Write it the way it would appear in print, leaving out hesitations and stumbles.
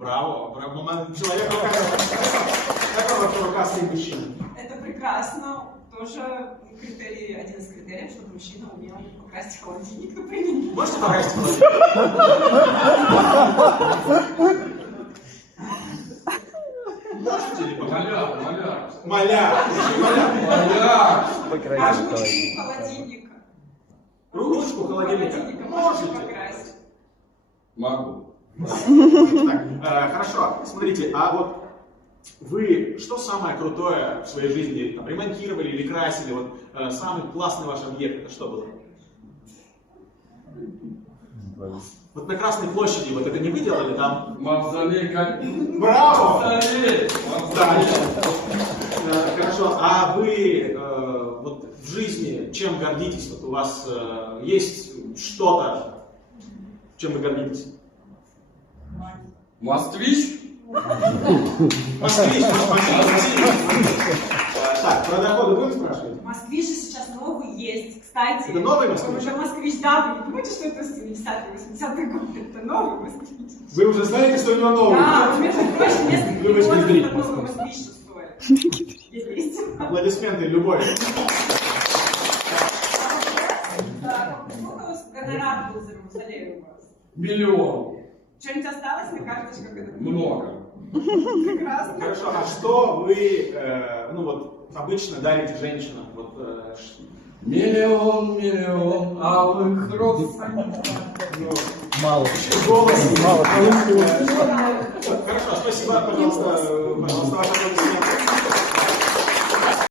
Браво, браво. Человек, как он вообще рукастый мужчина? Это прекрасно. Тоже критерий, один из критериев, чтобы мужчина умел покрасить холодильник, например. Можете покрасить холодильник? Можете ли покрасить? Маляр. Ручку холодильника. Ручку холодильника. Можете покрасить. Могу. Так, хорошо, смотрите, а вот вы что самое крутое в своей жизни там, ремонтировали или красили? Вот самый классный ваш объект, это что было? Вот на Красной площади, вот это не вы делали там? Мавзолей как... Браво! Мавзолей! Да, хорошо, а вы вот в жизни чем гордитесь? Вот у вас есть что-то, чем вы гордитесь? Москвич? Москвич. Так, про доходы будем спрашивать? Москвич же сейчас новый есть, кстати. Это новый москвич? Уже москвич, да, вы не думаете, что это 70-й, 80-й год? Это новый москвич. Вы уже знаете, что у него новый? Да, между прочим, несколько Любочка, миллионов зритель. такого москвич стоит. Есть. Аплодисменты, любовь. Сколько у вас гонорар был за мавзолей у вас? Миллион. Что-нибудь осталось на карточках? Много. Прекрасно. Хорошо, а что вы, ну вот, обычно дарите женщинам? Вот, Миллион алых роз. Мало. голос. Мало. Хорошо, спасибо, пожалуйста, ваши аплодисменты.